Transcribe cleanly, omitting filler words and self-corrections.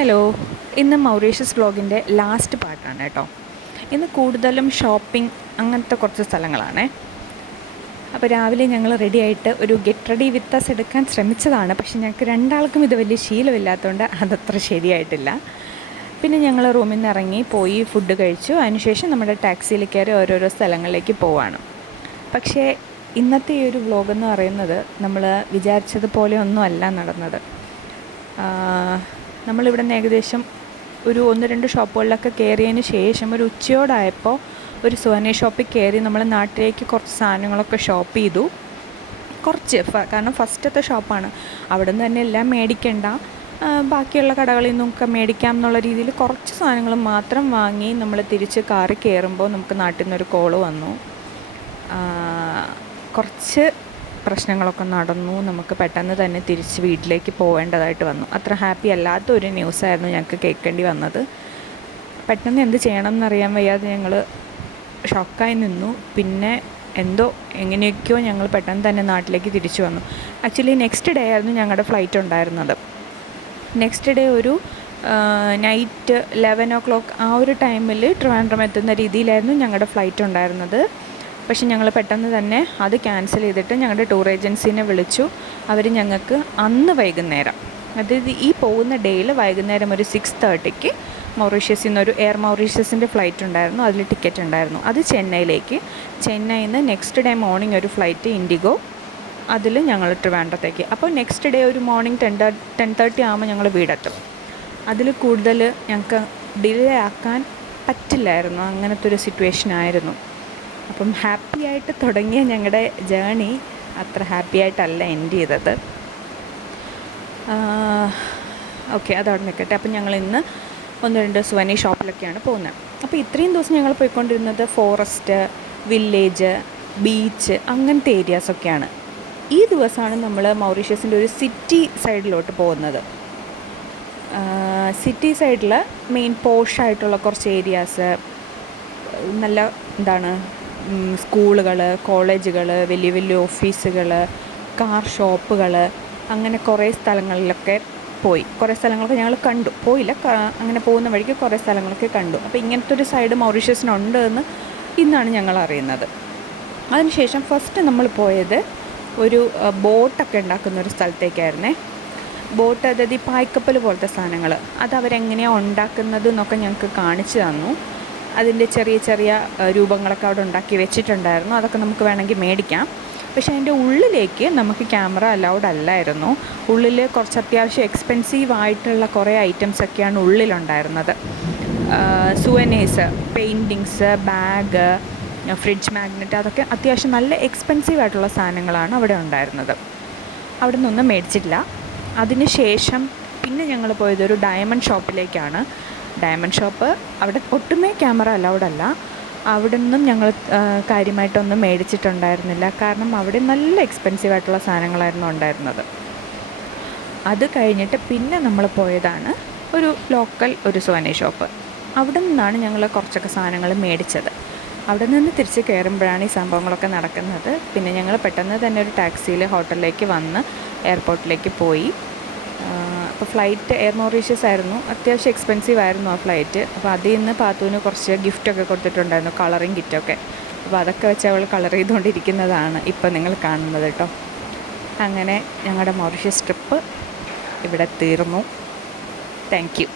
Hello, ഇന്ന് Mauritius വ്ളോഗിൻ്റെ last പാർട്ടാണ് കേട്ടോ. ഇന്ന് കൂടുതലും ഷോപ്പിംഗ് അങ്ങനത്തെ കുറച്ച് സ്ഥലങ്ങളാണേ. അപ്പോൾ രാവിലെ ഞങ്ങൾ റെഡിയായിട്ട് ഒരു ഗെറ്റ് റെഡി വിത്ത് അസ് എടുക്കാൻ ശ്രമിച്ചതാണ്. പക്ഷേ ഞങ്ങൾക്ക് രണ്ടാൾക്കും ഇത് വലിയ ശീലമില്ലാത്തതുകൊണ്ട് അതത്ര ശരിയായിട്ടില്ല. പിന്നെ ഞങ്ങൾ റൂമിൽ നിന്ന് ഇറങ്ങി പോയി ഫുഡ് കഴിച്ചു. അതിനുശേഷം നമ്മുടെ ടാക്സിയിൽ കയറി ഓരോരോ സ്ഥലങ്ങളിലേക്ക് പോവാണ്. പക്ഷേ ഇന്നത്തെ ഈ ഒരു വ്ളോഗെന്ന് പറയുന്നത് നമ്മൾ വിചാരിച്ചതുപോലെ ഒന്നും അല്ല നടന്നത്. നമ്മളിവിടെ നിന്ന് ഏകദേശം ഒരു 1-2 ഷോപ്പുകളിലൊക്കെ കയറിയതിന് ശേഷം ഒരു ഉച്ചയോടായപ്പോൾ ഒരു സുവനീർ ഷോപ്പിൽ കയറി നമ്മൾ നാട്ടിലേക്ക് കുറച്ച് സാധനങ്ങളൊക്കെ ഷോപ്പ് ചെയ്തു. കാരണം ഫസ്റ്റത്തെ ഷോപ്പാണ്, അവിടെ നിന്ന് തന്നെ എല്ലാം മേടിക്കേണ്ട, ബാക്കിയുള്ള കടകളിൽ നിന്നൊക്കെ മേടിക്കാം എന്നുള്ള രീതിയിൽ കുറച്ച് സാധനങ്ങൾ മാത്രം വാങ്ങി നമ്മൾ തിരിച്ച് കാറിൽ കയറുമ്പോൾ നമുക്ക് നാട്ടിൽ നിന്നൊരു കോള് വന്നു. കുറച്ച് പ്രശ്നങ്ങളൊക്കെ നടന്നു. നമുക്ക് പെട്ടെന്ന് തന്നെ തിരിച്ച് വീട്ടിലേക്ക് പോവേണ്ടതായിട്ട് വന്നു. അത്ര ഹാപ്പി അല്ലാത്ത ഒരു ന്യൂസായിരുന്നു ഞങ്ങൾക്ക് കേൾക്കേണ്ടി വന്നത്. പെട്ടെന്ന് എന്ത് ചെയ്യണം എന്നറിയാൻ വയ്യാതെ ഞങ്ങൾ ഷോക്കായി നിന്നു. പിന്നെ എങ്ങനെയൊക്കെയോ ഞങ്ങൾ പെട്ടെന്ന് തന്നെ നാട്ടിലേക്ക് തിരിച്ചു വന്നു. ആക്ച്വലി നെക്സ്റ്റ് ഡേ ആയിരുന്നു ഞങ്ങളുടെ ഫ്ലൈറ്റ് ഉണ്ടായിരുന്നത്. നെക്സ്റ്റ് ഡേ ഒരു നൈറ്റ് 11 o'clock ആ ഒരു ടൈമിൽ ട്രിവാൻഡ്രം എത്തുന്ന രീതിയിലായിരുന്നു ഞങ്ങളുടെ ഫ്ലൈറ്റ് ഉണ്ടായിരുന്നത്. പക്ഷെ ഞങ്ങൾ പെട്ടെന്ന് തന്നെ അത് ക്യാൻസൽ ചെയ്തിട്ട് ഞങ്ങളുടെ ടൂർ ഏജൻസീനെ വിളിച്ചു. അവർ ഞങ്ങൾക്ക് അന്ന് വൈകുന്നേരം, അതായത് ഈ പോകുന്ന ഡേയിൽ വൈകുന്നേരം ഒരു 6:30 മൗറീഷ്യസിൽ നിന്നൊരു എയർ മൗറീഷ്യസിൻ്റെ ഫ്ലൈറ്റ് ഉണ്ടായിരുന്നു. അതിൽ ടിക്കറ്റ് ഉണ്ടായിരുന്നു. അത് ചെന്നൈയിലേക്ക്. ചെന്നൈയിൽ നിന്ന് നെക്സ്റ്റ് ഡേ മോർണിംഗ് ഒരു ഫ്ലൈറ്റ് ഇൻഡിഗോ, അതിൽ ഞങ്ങൾ ട്രിവാൻഡ്രത്തേക്ക്. അപ്പോൾ നെക്സ്റ്റ് ഡേ ഒരു മോർണിംഗ് 10:30 ആകുമ്പോൾ ഞങ്ങൾ വീടെത്തും. അതിൽ കൂടുതൽ ഞങ്ങൾക്ക് ഡിലേ ആക്കാൻ പറ്റില്ലായിരുന്നു. അങ്ങനത്തെ ഒരു സിറ്റുവേഷൻ ആയിരുന്നു. അപ്പം ഹാപ്പി ആയിട്ട് തുടങ്ങിയ ഞങ്ങളുടെ ജേണി അത്ര ഹാപ്പി ആയിട്ടല്ല എൻഡ് ചെയ്തത്. ഓക്കെ, അതവിടെ നിൽക്കട്ടെ. അപ്പം ഞങ്ങൾ ഇന്ന് 1-2 സുവനീർ ഷോപ്പിലൊക്കെയാണ് പോകുന്നത്. അപ്പോൾ ഇത്രയും ദിവസം ഞങ്ങൾ പോയിക്കൊണ്ടിരുന്നത് ഫോറസ്റ്റ്, വില്ലേജ്, ബീച്ച് അങ്ങനത്തെ ഏരിയാസൊക്കെയാണ്. ഈ ദിവസമാണ് നമ്മൾ മൗറീഷ്യസിൻ്റെ ഒരു സിറ്റി സൈഡിലോട്ട് പോകുന്നത്. സിറ്റി സൈഡിൽ മെയിൻ പോഷായിട്ടുള്ള കുറച്ച് ഏരിയാസ്, നല്ല സ്കൂളുകൾ, കോളേജുകൾ, വലിയ വലിയ ഓഫീസുകൾ, കാർ ഷോപ്പുകൾ, അങ്ങനെ കുറേ സ്ഥലങ്ങളിലൊക്കെ പോയി. കുറേ സ്ഥലങ്ങളൊക്കെ ഞങ്ങൾ കണ്ടു. പോയില്ല, അങ്ങനെ പോകുന്ന വഴിക്ക് കുറേ സ്ഥലങ്ങളൊക്കെ കണ്ടു. അപ്പോൾ ഇങ്ങനത്തെ ഒരു സൈഡ് മൗറീഷ്യസിനുണ്ട് എന്ന് ഇന്നാണ് ഞങ്ങൾ അറിയുന്നത്. അതിനുശേഷം ഫസ്റ്റ് നമ്മൾ പോയത് ഒരു ബോട്ടൊക്കെ ഉണ്ടാക്കുന്നൊരു സ്ഥലത്തേക്കായിരുന്നേ. ബോട്ട്, അതായത് ഈ പായ്ക്കപ്പൽ പോലത്തെ സാധനങ്ങൾ, അത് അവരെങ്ങനെയാണ് ഉണ്ടാക്കുന്നത് എന്നൊക്കെ ഞങ്ങൾക്ക് കാണിച്ചു തന്നു. അതിൻ്റെ ചെറിയ ചെറിയ രൂപങ്ങളൊക്കെ അവിടെ ഉണ്ടാക്കി വെച്ചിട്ടുണ്ടായിരുന്നു. അതൊക്കെ നമുക്ക് വേണമെങ്കിൽ മേടിക്കാം. പക്ഷേ അതിൻ്റെ ഉള്ളിലേക്ക് നമുക്ക് ക്യാമറ അലൗഡ് അല്ലായിരുന്നു. ഉള്ളിൽ കുറച്ച് അത്യാവശ്യം എക്സ്പെൻസീവ് ആയിട്ടുള്ള കുറേ ഐറ്റംസൊക്കെയാണ് ഉള്ളിലുണ്ടായിരുന്നത്. സുവനീഴ്സ്, പെയിൻറ്റിങ്സ്, ബാഗ്, ഫ്രിഡ്ജ് മാഗ്നറ്റ്, അതൊക്കെ അത്യാവശ്യം നല്ല എക്സ്പെൻസീവ് ആയിട്ടുള്ള സാധനങ്ങളാണ് അവിടെ ഉണ്ടായിരുന്നത്. അവിടെ നിന്നൊന്നും മേടിച്ചിട്ടില്ല. അതിന് ശേഷം പിന്നെ ഞങ്ങൾ പോയത് ഒരു ഡയമണ്ട് ഷോപ്പിലേക്കാണ്. ഡയമണ്ട് ഷോപ്പ്, അവിടെ ഒട്ടുമേ ക്യാമറ അലൗഡ് അല്ല. അവിടെ നിന്നും ഞങ്ങൾ കാര്യമായിട്ടൊന്നും മേടിച്ചിട്ടുണ്ടായിരുന്നില്ല. കാരണം അവിടെ നല്ല എക്സ്പെൻസീവ് ആയിട്ടുള്ള സാധനങ്ങളായിരുന്നു ഉണ്ടായിരുന്നത്. അത് കഴിഞ്ഞിട്ട് പിന്നെ നമ്മൾ പോയതാണ് ഒരു ലോക്കൽ ഒരു സുവനീർ ഷോപ്പ്. അവിടെ നിന്നാണ് ഞങ്ങൾ കുറച്ചൊക്കെ സാധനങ്ങൾ മേടിച്ചത്. അവിടെ നിന്ന് തിരിച്ച് കയറുമ്പോഴാണ് ഈ സംഭവങ്ങളൊക്കെ നടക്കുന്നത്. പിന്നെ ഞങ്ങൾ പെട്ടെന്ന് തന്നെ ഒരു ടാക്സിയിൽ ഹോട്ടലിലേക്ക് വന്ന് എയർപോർട്ടിലേക്ക് പോയി. അപ്പോൾ ഫ്ലൈറ്റ് എയർ മൗറീഷ്യസ് ആയിരുന്നു. അത്യാവശ്യം എക്സ്പെൻസീവ് ആയിരുന്നു ആ ഫ്ലൈറ്റ്. അപ്പോൾ അതിൽ നിന്ന് പാത്തുവിന് കുറച്ച് ഗിഫ്റ്റൊക്കെ കൊടുത്തിട്ടുണ്ടായിരുന്നു, കളറിങ് കിറ്റൊക്കെ. അപ്പോൾ അതൊക്കെ വെച്ച് അവൾ കളർ ചെയ്തുകൊണ്ടിരിക്കുന്നതാണ് ഇപ്പോൾ നിങ്ങൾ കാണുന്നത് കേട്ടോ. അങ്ങനെ ഞങ്ങളുടെ മൗറീഷ്യസ് ട്രിപ്പ് ഇവിടെ തീർന്നു. Thank you.